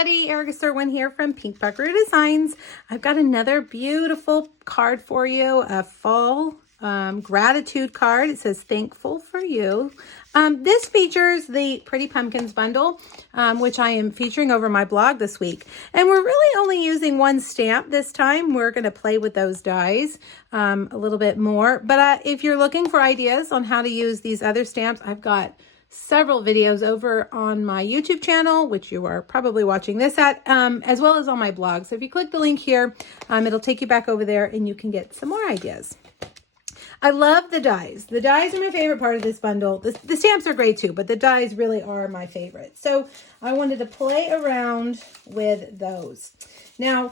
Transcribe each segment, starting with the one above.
everybody, Erica Serwin here from Pink Buckaroo Designs. I've got another beautiful card for you, a fall gratitude card. It says thankful for you. This features the Pretty Pumpkins bundle, which I am featuring over my blog this week. And we're really only using one stamp this time. We're going to play with those dies a little bit more. But if you're looking for ideas on how to use these other stamps, I've got several videos over on my YouTube channel, which you are probably watching this at, as well as on my blog. So if you click the link here, it'll take you back over there and you can get some more ideas. I love the dies. The dies are my favorite part of this bundle. The stamps are great too, but the dies really are my favorite. So I wanted to play around with those. Now,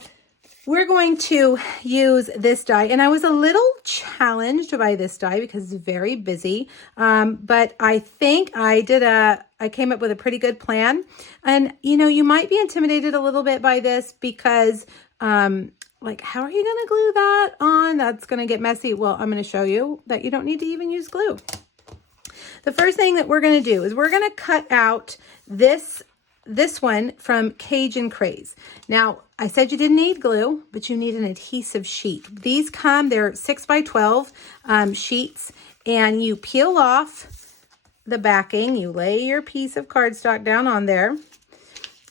we're going to use this die, and I was a little challenged by this die because it's very busy, but I think I came up with a pretty good plan. And, you know, you might be intimidated a little bit by this because, like, how are you going to glue that on? That's going to get messy. Well, I'm going to show you that you don't need to even use glue. The first thing that we're going to do is we're going to cut out this one from Cajun Craze. Now, I said you didn't need glue, but you need an adhesive sheet. These come, they're 6x12 sheets, and you peel off the backing. You lay your piece of cardstock down on there,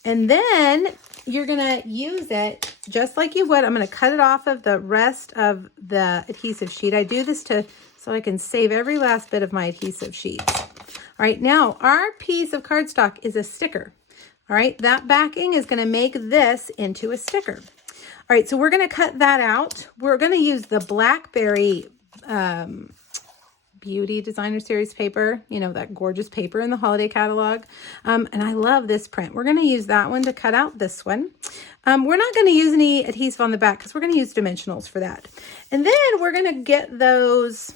and then you're going to use it just like you would. I'm going to cut it off of the rest of the adhesive sheet. I do this so I can save every last bit of my adhesive sheets. All right, now our piece of cardstock is a sticker. All right, that backing is going to make this into a sticker. All right, so we're going to cut that out. We're going to use the Blackberry Beauty Designer Series paper, you know, that gorgeous paper in the holiday catalog. And I love this print. We're going to use that one to cut out this one. We're not going to use any adhesive on the back because we're going to use dimensionals for that. And then we're going to get those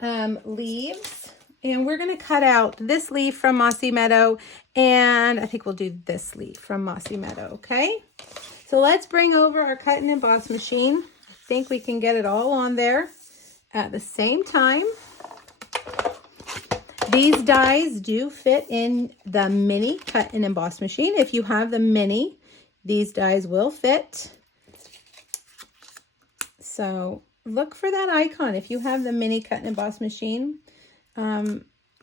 leaves. And we're going to cut out this leaf from Mossy Meadow, and I think we'll do this leaf from Mossy Meadow, okay? So let's bring over our cut and emboss machine. I think we can get it all on there at the same time. These dies do fit in the mini cut and emboss machine. If you have the mini, these dies will fit. So look for that icon if you have the mini cut and emboss machine.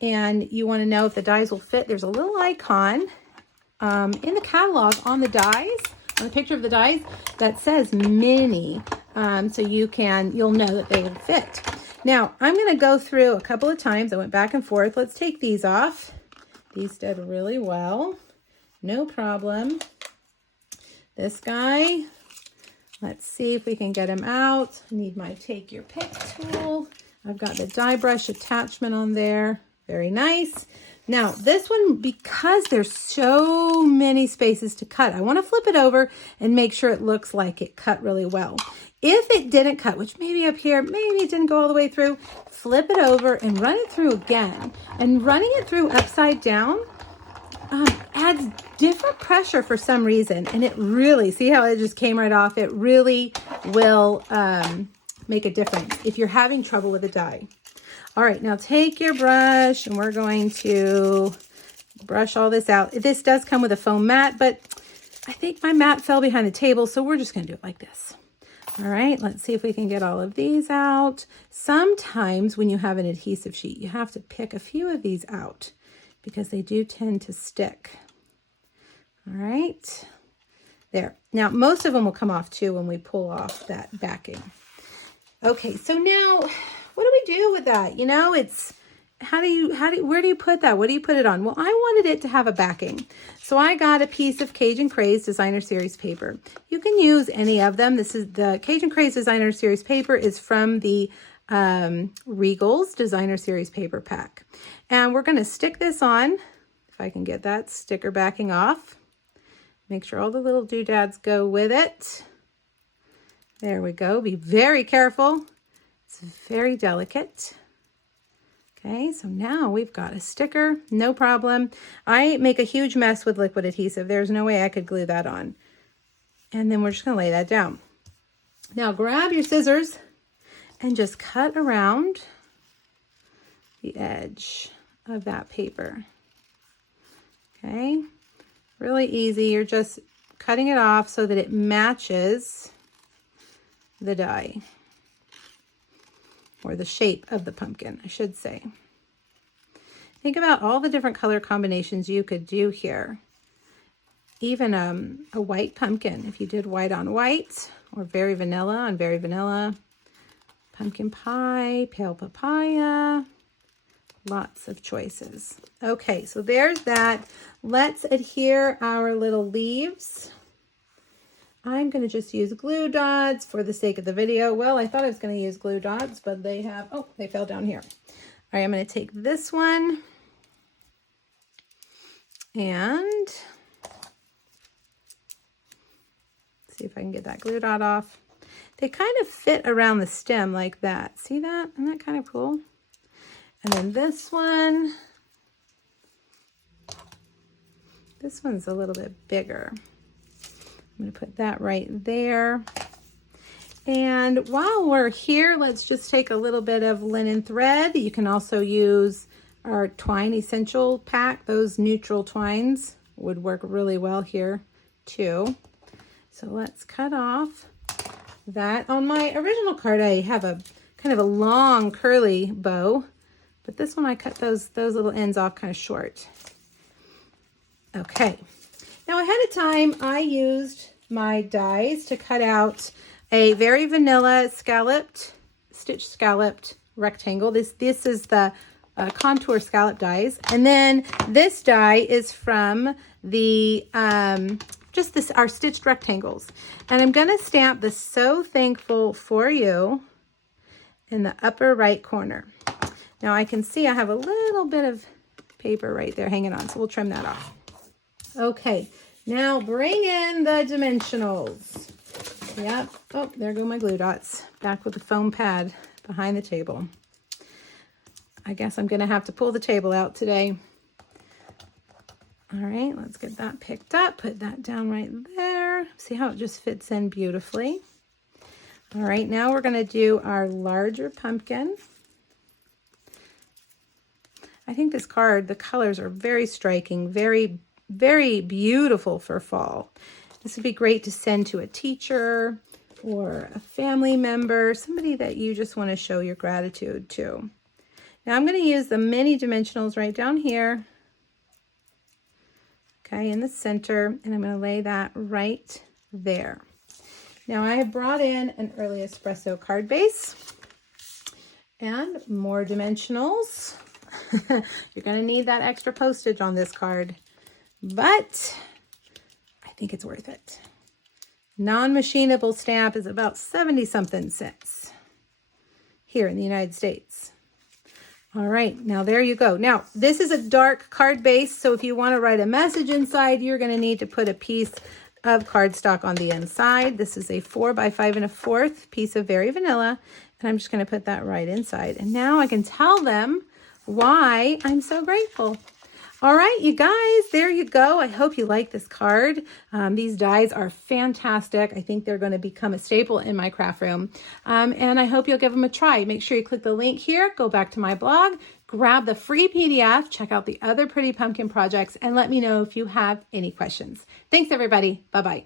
And you want to know if the dies will fit. There's a little icon in the catalog on the dies, on the picture of the dies, that says mini. So you'll know that they will fit. Now, I'm going to go through a couple of times. I went back and forth. Let's take these off. These did really well. No problem. This guy, let's see if we can get him out. I need my take your pick tool. I've got the die brush attachment on there. Very nice. Now, this one, because there's so many spaces to cut, I want to flip it over and make sure it looks like it cut really well. If it didn't cut, which maybe up here, maybe it didn't go all the way through, flip it over and run it through again. And running it through upside down adds different pressure for some reason. And it really, see how it just came right off? It really will make a difference if you're having trouble with a die. All right, now take your brush and we're going to brush all this out. This does come with a foam mat, but I think my mat fell behind the table, so we're just going to do it like this. All right, let's see if we can get all of these out. Sometimes when you have an adhesive sheet, you have to pick a few of these out because they do tend to stick. All right, there. Now, most of them will come off too when we pull off that backing. Okay, so now what do we do with that? You know, it's where do you put that? What do you put it on? Well, I wanted it to have a backing. So I got a piece of Cajun Craze Designer Series paper. You can use any of them. This is the Cajun Craze Designer Series paper is from the Regals Designer Series paper pack. And we're going to stick this on, if I can get that sticker backing off. Make sure all the little doodads go with it. There we go. Be very careful. It's very delicate. Okay, so now we've got a sticker, no problem. I make a huge mess with liquid adhesive. There's no way I could glue that on. And then we're just gonna lay that down. Now grab your scissors and just cut around the edge of that paper. Okay, Really easy. You're just cutting it off so that it matches the die, or the shape of the pumpkin, I should say. Think about all the different color combinations you could do here. Even a white pumpkin, if you did white on white, or very vanilla on very vanilla. Pumpkin pie, pale papaya, lots of choices. Okay, so there's that. Let's adhere our little leaves. I'm going to just use glue dots for the sake of the video. Well, I thought I was going to use glue dots, but they have, oh, they fell down here. All right, I'm going to take this one and see if I can get that glue dot off. They kind of fit around the stem like that. See that? Isn't that kind of cool? And then this one's a little bit bigger. I'm going to put that right there. And while we're here, let's just take a little bit of linen thread. You can also use our twine essential pack. Those neutral twines would work really well here too. So let's cut off that. On my original card, I have a kind of a long curly bow, but this one I cut those little ends off kind of short. Okay. Now ahead of time, I used my dies to cut out a very vanilla stitch scalloped rectangle. This is the contour scallop dies. And then this die is from the, our stitched rectangles. And I'm going to stamp the So Thankful For You in the upper right corner. Now I can see I have a little bit of paper right there hanging on, so we'll trim that off. Okay, now bring in the dimensionals. Yep, oh, there go my glue dots. Back with the foam pad behind the table. I guess I'm gonna have to pull the table out today. All right, let's get that picked up, put that down right there. See how it just fits in beautifully. All right, now we're gonna do our larger pumpkin. I think this card, the colors are very striking, very, very beautiful for fall. This would be great to send to a teacher or a family member, somebody that you just want to show your gratitude to. Now I'm going to use the mini dimensionals right down here, okay, in the center, and I'm going to lay that right there. Now I have brought in an Early Espresso card base and more dimensionals. You're going to need that extra postage on this card, but I think it's worth it. Non-machinable stamp is about 70-something cents here in the United States. All right, now there you go. Now, this is a dark card base, so if you want to write a message inside, you're going to need to put a piece of cardstock on the inside. This is a 4 by 5 1/4 piece of Very Vanilla, and I'm just going to put that right inside. And now I can tell them why I'm so grateful. All right, you guys, there you go. I hope you like this card. These dies are fantastic. I think they're going to become a staple in my craft room. And I hope you'll give them a try. Make sure you click the link here, go back to my blog, grab the free PDF, check out the other pretty pumpkin projects, and let me know if you have any questions. Thanks, everybody. Bye-bye.